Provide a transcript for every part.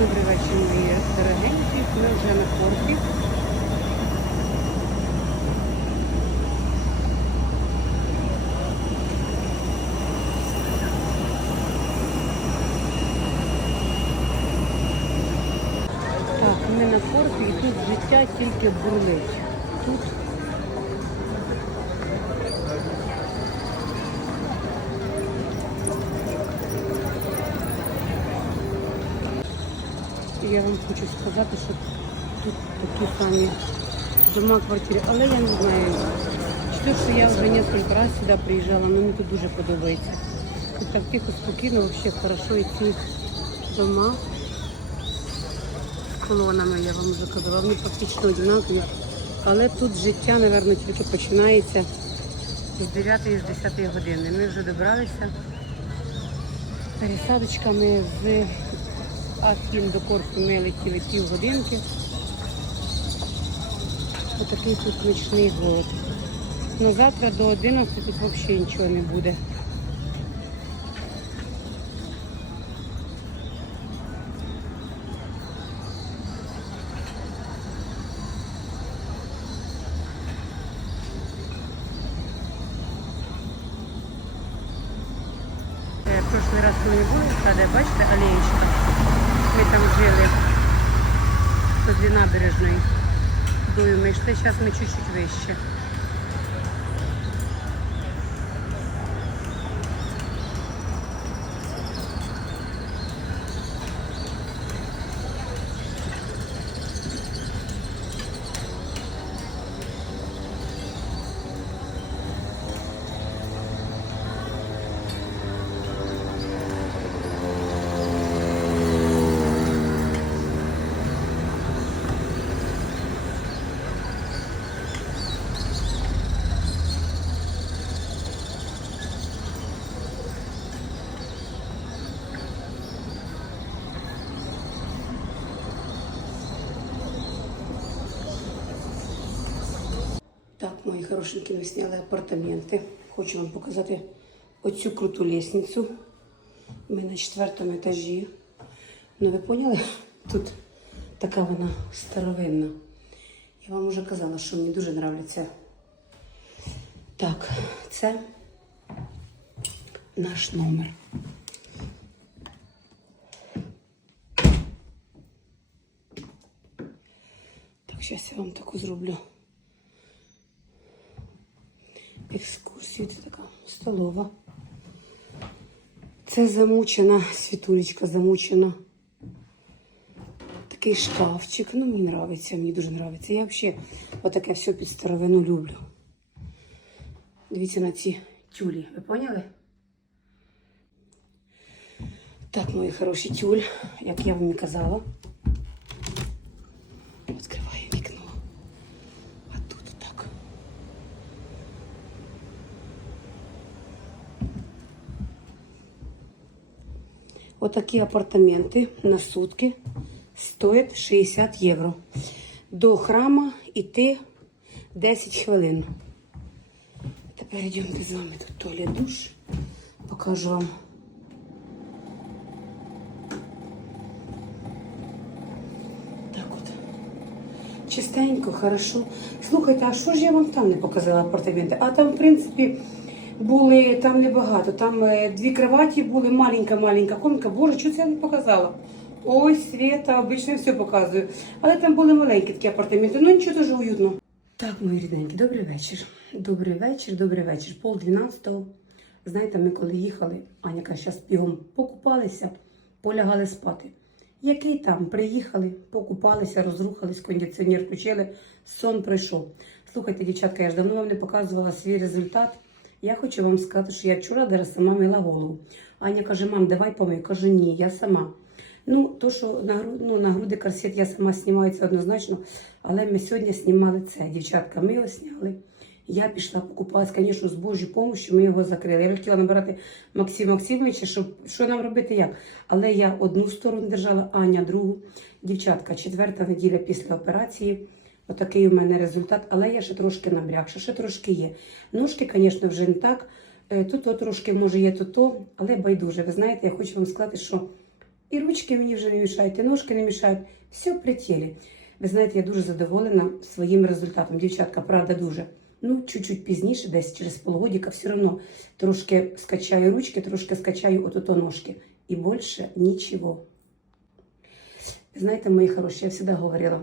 Добрий вечір, мої дорогенькі. Ми вже на порті. Так, ми на порті і тут життя тільки бурлить. Тут я вам хочу сказати, що тут такі самі дома, квартири. Але я не знаю, то, що я вже кілька разів сюди приїжджала, але мені тут дуже подобається. Тут так тихо, спокійно, взагалі хорошо ці дома з колонами, я вам вже казала, вони практично однакові. Але тут життя, мабуть, тільки починається з 9 з 10 години. Ми вже добралися пересадочками з Ахін до корпу ми летіли півгодинки. Отакий тут нічний голод. Ну завтра до 11 тут взагалі нічого не буде. Е, Прошлий раз ми не вулиця, де бачите, алеєчка. Ми там жили возле набережної. Дою ми йшли, зараз ми чуть-чуть вище. Так, мої хорошенькі, ми сняли апартаменти. Хочу вам показати оцю круту лестницю. Ми на четвертому етажі. Ну, ви поняли? Тут така вона старовинна. Я вам вже казала, що мені дуже подобається. Так, це наш номер. Так, зараз я вам таку зроблю екскурсію. Це така столова. Це замучена світулечка, замучена. Такий шкафчик. Ну, мені подобається, мені дуже подобається. Я взагалі отаке все під старовину люблю. Дивіться на ці тюлі. Ви поняли? Так, мої хороші тюль, як я вам і казала. Відкриваю вікно. А тут так. Отакі апартаменти на сутки стоять 60 євро. До храма йти 10 хвилин. Тепер йдемо з вами тут туалет душ. Покажу вам. Так от. Чистенько, хорошо. Слухайте, а що ж я вам там не показала апартаменти? А там, в принципі, були там небагато. Там е, дві кроваті були, маленька-маленька комнатка. Боже, що це я не показала? Ой, Света, обично все показую. Але там були маленькі такі апартаменти. Ну нічого дуже уютно. Так, мої рідненькі, добрий вечір. Добрий вечір, добрий вечір. Пол дванадцятого. Знаєте, ми коли їхали, Аня каже, зараз бігом покупалися, полягали спати. Який там? Приїхали, покупалися, розрухались, кондиціонер включили, сон пройшов. Слухайте, дівчатка, я ж давно вам не показувала свій результат. Я хочу вам сказати, що я вчора зараз сама мила голову. Аня каже, мам, давай помий. Кажу, ні, я сама. Ну, то, що на, гру- ну, на груди корсет я сама знімаю, це однозначно. Але ми сьогодні знімали це. Дівчатка, ми його зняли. Я пішла покупалась, звісно, з Божою допомогою ми його закрили. Я хотіла набирати Максима Максимовича, щоб що нам робити як. Але я одну сторону держала, Аня другу. Дівчатка, четверта неділя після операції. Отакий у мене результат, але я ще трошки набрякша, ще трошки є. Ножки, звісно, вже не так. Е, Тут от трошки може є то то, але байдуже. Ви знаєте, я хочу вам сказати, що І ручки мені вже не мішають, і ножки не мішають. Все при тілі. Ви знаєте, я дуже задоволена своїм результатом. Дівчатка, правда, дуже. Ну, чуть-чуть пізніше, десь через полгодика, все одно трошки скачаю ручки, трошки скачаю от ножки. І більше нічого. Ви знаєте, мої хороші, я завжди говорила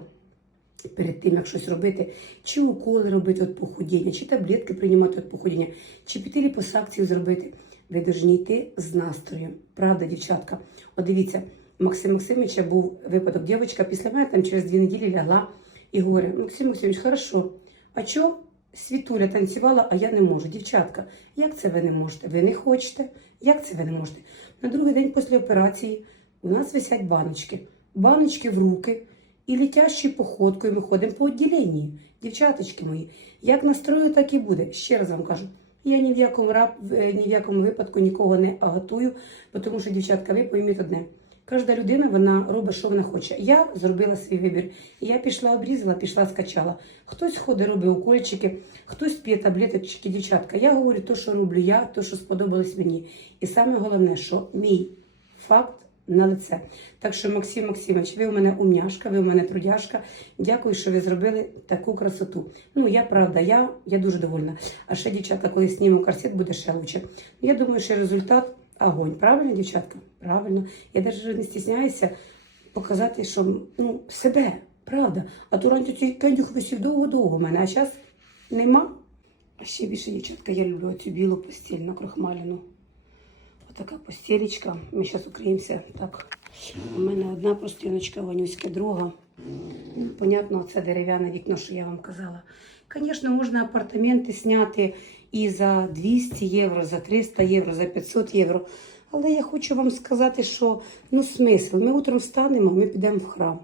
перед тим, як щось робити, чи уколи робити від похудіння, чи таблетки приймати від похудіння, чи піти ліпосакцію зробити. Ви повинні йти з настроєм. Правда, дівчатка? От дивіться, Максим Максимовича був випадок. Дівчинка після мене там через дві неділі лягла і говорить: Максим Максимович, хорошо, а чого Світуля танцювала, а я не можу. Дівчатка, як це ви не можете? Ви не хочете? Як це ви не можете? На другий день після операції у нас висять баночки. Баночки в руки і летящою походкою ми ходимо по відділенні. Дівчаточки мої, як настрою, так і буде. Ще раз вам кажу. Я ні в якому е, ні в якому випадку нікого не агатую, тому що, дівчатка, ви пойміть одне. Кожна людина вона робить, що вона хоче. Я зробила свій вибір. Я пішла, обрізала, пішла, скачала. Хтось ходить, робить укольчики, хтось п'є таблеточки, дівчатка. Я говорю те, що роблю я, те, що сподобалось мені. І саме головне, що мій факт на лице. Так що, Максим Максимович, ви у мене умняшка, ви у мене трудяшка. Дякую, що ви зробили таку красоту. Ну, я правда, я, я дуже довольна. А ще, дівчатка, коли зніму корсет, буде ще лучше. Я думаю, що результат огонь. Правильно, дівчатка? Правильно. Я навіть не стісняюся показати, що ну, себе, правда. А то раніше цей кендюх висів довго-довго в мене, а зараз нема. А ще більше, дівчатка, я люблю цю білу постіль накрохмалену. Отака постілечка. Ми зараз укриємося. Так. У мене одна простіночка, Ванюська, друга. Ну, Понятно, це дерев'яне вікно, що я вам казала. Звісно, можна апартаменти зняти і за 200 євро, за 300 євро, за 500 євро. Але я хочу вам сказати, що ну смисл. Ми утром встанемо, ми підемо в храм.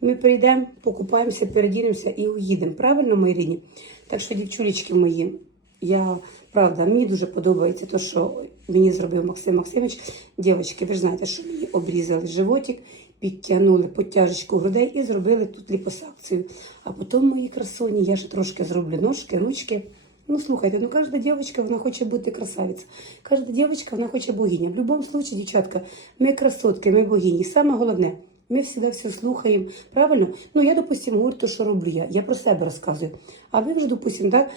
Ми прийдемо, покупаємося, передінемося і уїдемо. Правильно, мої рідні? Так що, дівчулечки мої, я правда, мені дуже подобається те, що мені зробив Максим Максимович. Дівчатки, ви ж знаєте, що мені обрізали животик, підтягнули подтяжечку грудей і зробили тут ліпосакцію. А потім мої красуні, я ще трошки зроблю ножки, ручки. Ну, слухайте, ну кожна дівчинка, вона хоче бути красавиця. Кожна дівчинка, вона хоче богиня. В будь-якому випадку, дівчатка, ми красотки, ми богині. Саме головне, ми завжди все слухаємо. Правильно? Ну, я, допустимо, говорю те, що роблю я. Я про себе розказую. А ви вже, допустимо, да,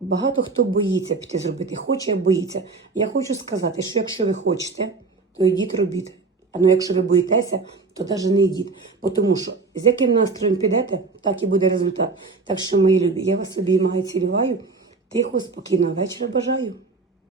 багато хто боїться піти зробити, хоче, а боїться. Я хочу сказати, що якщо ви хочете, то йдіть робіть. А ну якщо ви боїтеся, то навіть не йдіть. Тому що з яким настроєм підете, так і буде результат. Так що, мої любі, я вас обіймаю, цілюваю. Тихо, спокійного вечора бажаю.